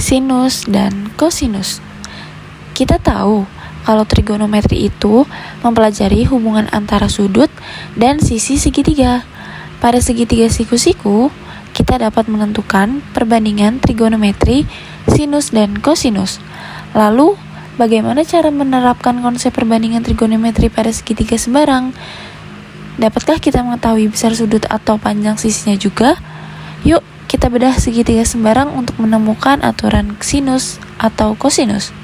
sinus, dan kosinus. Kita tahu kalau trigonometri itu mempelajari hubungan antara sudut dan sisi segitiga. Pada segitiga siku-siku, kita dapat menentukan perbandingan trigonometri sinus dan kosinus. Lalu, bagaimana cara menerapkan konsep perbandingan trigonometri pada segitiga sembarang? Dapatkah kita mengetahui besar sudut atau panjang sisinya juga? Yuk, kita bedah segitiga sembarang untuk menemukan aturan sinus atau kosinus.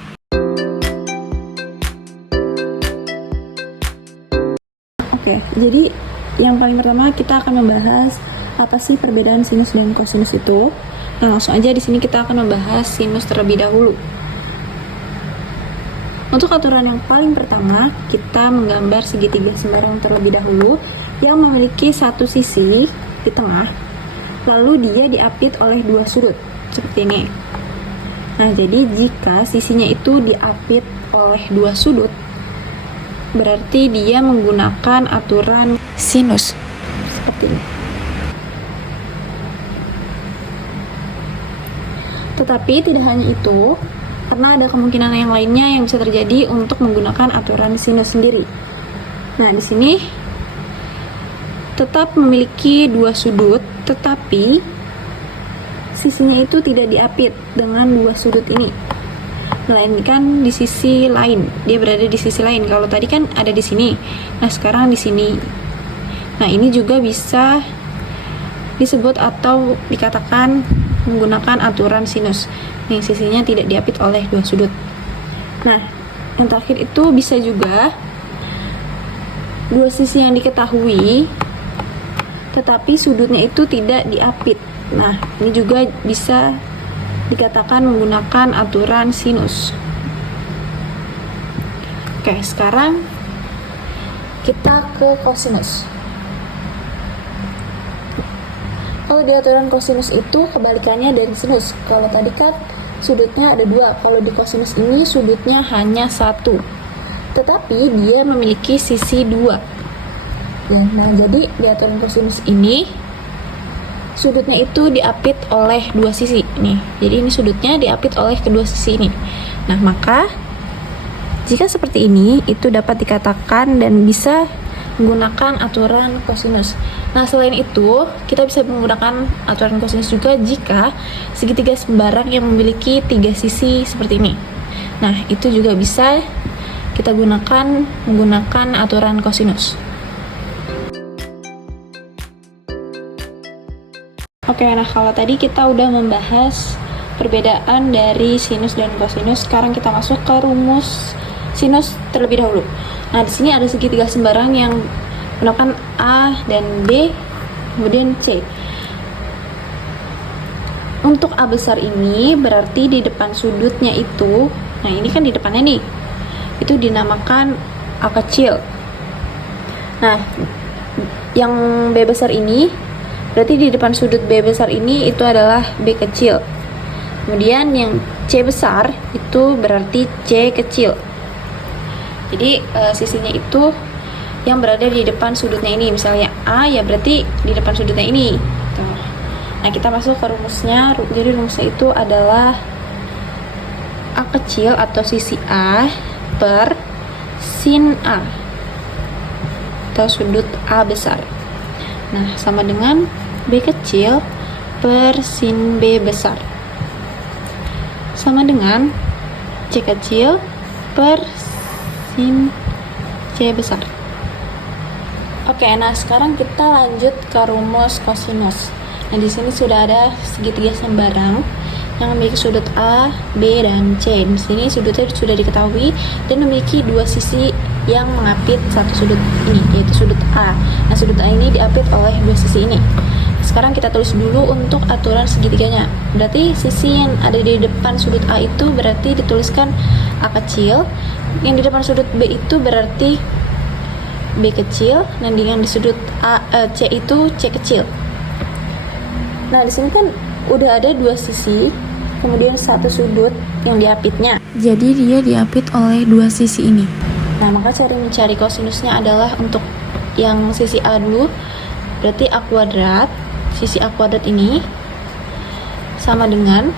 Oke, jadi yang paling pertama kita akan membahas apa sih perbedaan sinus dan kosinus itu. Nah, langsung aja di sini kita akan membahas sinus terlebih dahulu. Untuk aturan yang paling pertama, kita menggambar segitiga sembarang terlebih dahulu yang memiliki satu sisi di tengah, lalu dia diapit oleh dua sudut, seperti ini. Nah, jadi jika sisinya itu diapit oleh dua sudut, berarti dia menggunakan aturan Sinus. seperti ini. Tetapi tidak hanya itu, karena ada kemungkinan yang lainnya yang bisa terjadi untuk menggunakan aturan sinus sendiri. Nah, di sini tetap memiliki dua sudut, tetapi sisinya itu tidak diapit dengan dua sudut ini, melainkan di sisi lain. Dia berada di sisi lain. Kalau tadi kan ada di sini, nah sekarang di sini. Nah, ini juga bisa disebut atau dikatakan menggunakan aturan sinus yang sisinya tidak diapit oleh dua sudut. Nah, yang terakhir itu bisa juga dua sisi yang diketahui tetapi sudutnya itu tidak diapit. Nah, ini juga bisa dikatakan menggunakan aturan sinus. Oke, sekarang kita ke kosinus. Kalau di aturan kosinus itu kebalikannya dari sinus. Kalau tadi kan sudutnya ada dua, kalau di kosinus ini sudutnya hanya satu, tetapi dia memiliki sisi dua. Nah, jadi di aturan kosinus ini sudutnya itu diapit oleh dua sisi nih. Jadi ini sudutnya diapit oleh kedua sisi ini. Nah, maka jika seperti ini itu dapat dikatakan dan bisa menggunakan aturan kosinus. Nah, selain itu kita bisa menggunakan aturan kosinus juga jika segitiga sembarang yang memiliki tiga sisi seperti ini. Nah, itu juga bisa kita gunakan menggunakan aturan kosinus. Oke, nah kalau tadi kita udah membahas perbedaan dari sinus dan kosinus, sekarang kita masuk ke rumus sinus terlebih dahulu. Nah, di sini ada segitiga sembarang yang menggunakan A dan B, kemudian C. Untuk A besar ini berarti di depan sudutnya itu, nah ini kan di depannya nih, itu dinamakan A kecil. Nah, yang B besar ini berarti di depan sudut B besar ini itu adalah B kecil. Kemudian yang C besar itu berarti C kecil. Jadi sisinya itu yang berada di depan sudutnya ini. Misalnya A, ya berarti di depan sudutnya ini. Tuh. Nah, kita masuk ke rumusnya. Jadi rumusnya itu adalah A kecil atau sisi A per sin A atau sudut A besar. Nah, sama dengan B kecil per sin B besar, sama dengan C kecil per sin C besar. Oke, nah sekarang kita lanjut ke rumus kosinus. Nah, di sini sudah ada segitiga sembarang yang memiliki sudut A, B, dan C. Di sini sudutnya sudah diketahui dan memiliki dua sisi yang mengapit satu sudut ini, yaitu sudut A. Nah, sudut A ini diapit oleh dua sisi ini. Sekarang kita tulis dulu untuk aturan segitiganya. Berarti sisi yang ada di depan sudut A itu berarti dituliskan A kecil, yang di depan sudut B itu berarti B kecil, dan yang di sudut C itu C kecil. Nah, di sini kan udah ada dua sisi, kemudian satu sudut yang diapitnya. Jadi dia diapit oleh dua sisi ini. Nah, maka cara mencari kosinusnya adalah untuk yang sisi A dulu, berarti A kuadrat. Sisi A kuadrat ini sama dengan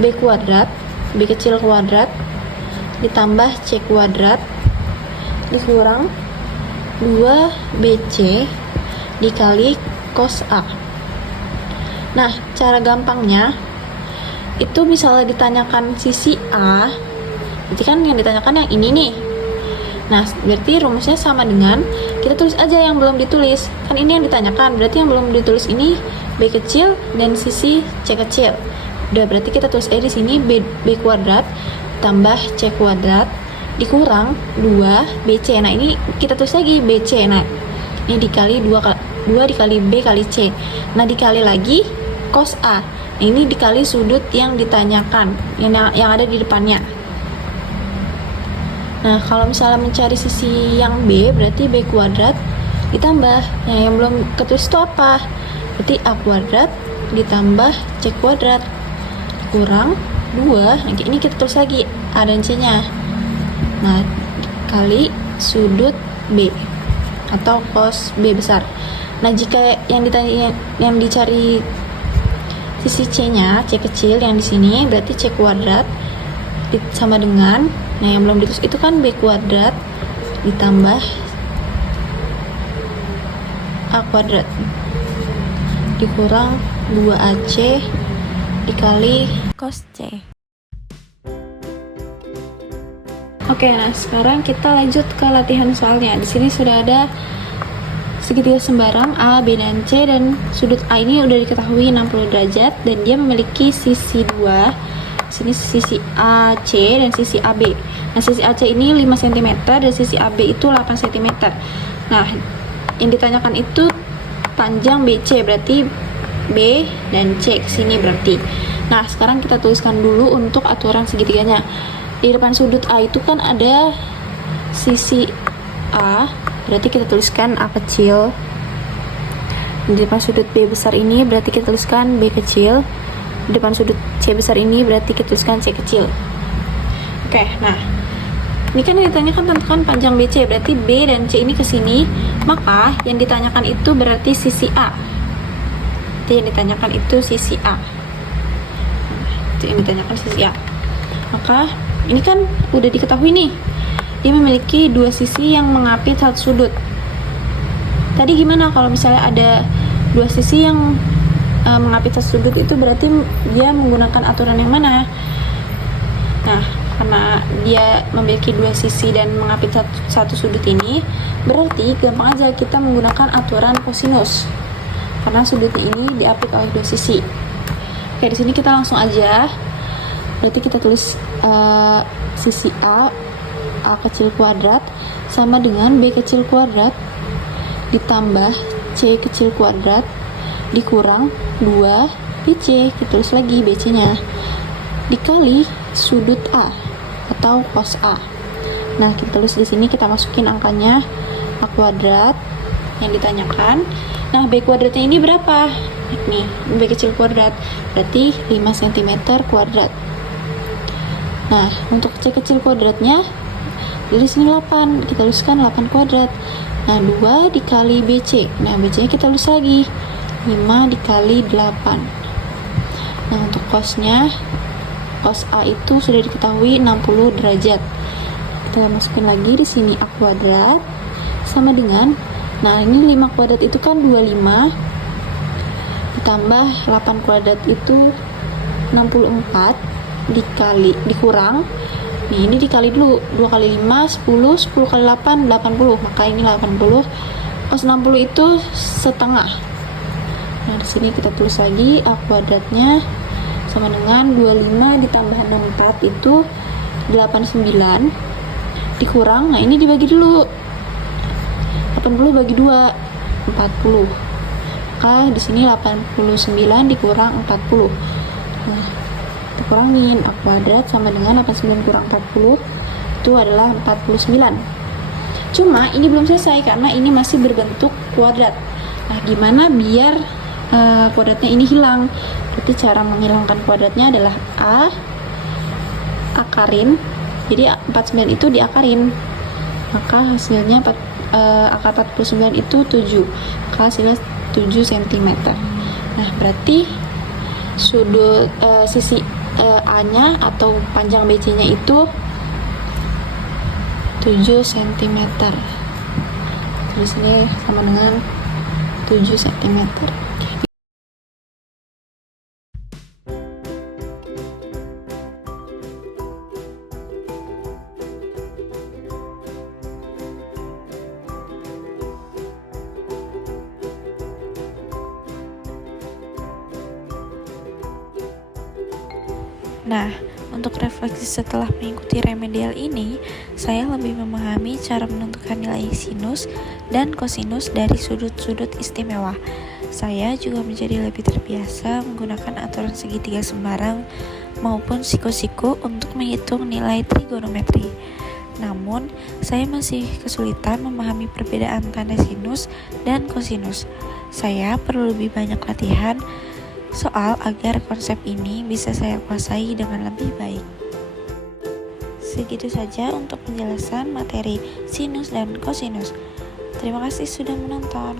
B kuadrat, B kecil kuadrat, ditambah C kuadrat, dikurang 2BC dikali cos A. Nah, cara gampangnya itu misalnya ditanyakan sisi A, berarti kan yang ditanyakan yang ini nih. Nah, berarti rumusnya sama dengan kita tulis aja yang belum ditulis. Kan ini yang ditanyakan, berarti yang belum ditulis ini B kecil dan sisi C kecil. Udah, berarti kita tulis aja di sini B kuadrat tambah C kuadrat dikurang 2BC. Nah, ini kita tulis lagi BC. Nah, ini dikali 2 dikali B kali C. Nah, dikali lagi cos A. Nah, ini dikali sudut yang ditanyakan, yang ada di depannya. Nah, kalau misalnya mencari sisi yang B, berarti B kuadrat ditambah. Nah, yang belum ketulis itu apa? Berarti A kuadrat ditambah C kuadrat kurang 2. Nah, ini kita tulis lagi A dan C-nya. Nah, kali sudut B atau cos B besar. Nah, jika yang dicari sisi C-nya, C kecil yang di sini, berarti C kuadrat sama dengan, nah yang belum ditulis itu kan B kuadrat ditambah A kuadrat dikurang 2AC dikali Cos C. Oke, nah sekarang kita lanjut ke latihan soalnya. Di sini sudah ada segitiga sembarang A, B, dan C, dan sudut A ini udah diketahui 60 derajat dan dia memiliki sisi 2. Sini sisi AC dan sisi AB. Nah, sisi AC ini 5 cm dan sisi AB itu 8 cm. Nah, yang ditanyakan itu panjang BC, berarti B dan C kesini berarti. Nah, sekarang kita tuliskan dulu untuk aturan segitiganya. Di depan sudut A itu kan ada sisi A, berarti kita tuliskan A kecil. Di depan sudut B besar ini berarti kita tuliskan B kecil. Di depan sudut C besar ini berarti kita tuliskan C kecil. Oke, nah ini kan yang ditanyakan tentukan panjang BC, berarti B dan C ini ke sini, maka yang ditanyakan itu berarti sisi A. Itu yang ditanyakan itu sisi A. Itu yang ditanyakan sisi A. Maka ini kan udah diketahui nih, dia memiliki dua sisi yang mengapit satu sudut. Tadi gimana kalau misalnya ada dua sisi yang mengapit satu sudut, itu berarti dia menggunakan aturan yang mana? Nah, karena dia memiliki dua sisi dan mengapit satu sudut ini, berarti gampang aja kita menggunakan aturan kosinus karena sudut ini diapit oleh dua sisi. Oke, di sini kita langsung aja. Berarti kita tulis sisi A kecil kuadrat sama dengan B kecil kuadrat ditambah C kecil kuadrat dikurang 2 BC. Kita tulis lagi BC-nya dikali sudut A atau cos A. Nah, kita tulis di sini, kita masukin angkanya A kuadrat yang ditanyakan. Nah, B kuadratnya ini berapa? Nih, B kecil kuadrat berarti 5 cm kuadrat. Nah, untuk C kecil kuadratnya dari sini 8, kita tuliskan 8 kuadrat. Nah, 2 dikali BC. Nah, BC-nya kita tulis lagi 5 dikali 8. Nah, untuk cosnya, cos A itu sudah diketahui 60 derajat. Kita masukin lagi di sini A kuadrat sama dengan, nah ini 5 kuadrat itu kan 25 ditambah 8 kuadrat itu 64 dikurang, nih ini dikali dulu, 2 kali 5 10, 10 kali 8 80, maka ini 80. Cos 60 itu setengah. Nah, di sini kita tulis lagi A kuadratnya sama dengan 25 ditambah 64 itu 89 dikurang, nah ini dibagi dulu, 80 bagi 2 40, maka di sini 89 dikurang 40. Nah, dikurangin A kuadrat sama dengan 89 kurang 40 itu adalah 49. Cuma ini belum selesai karena ini masih berbentuk kuadrat. Nah, gimana biar kuadratnya ini hilang? Berarti cara menghilangkan kuadratnya adalah akarin. Jadi 49 itu diakarin, maka hasilnya akar 49 itu 7, maka hasilnya 7 cm. Nah, berarti sisi A-nya atau panjang BC-nya itu 7 cm. Di sini sama dengan 7 cm. Nah, untuk refleksi setelah mengikuti remedial ini, saya lebih memahami cara menentukan nilai sinus dan kosinus dari sudut-sudut istimewa. Saya juga menjadi lebih terbiasa menggunakan aturan segitiga sembarang maupun siku-siku untuk menghitung nilai trigonometri. Namun, saya masih kesulitan memahami perbedaan tanda sinus dan kosinus. Saya perlu lebih banyak latihan soal agar konsep ini bisa saya kuasai dengan lebih baik. Segitu saja untuk penjelasan materi sinus dan kosinus. Terima kasih sudah menonton.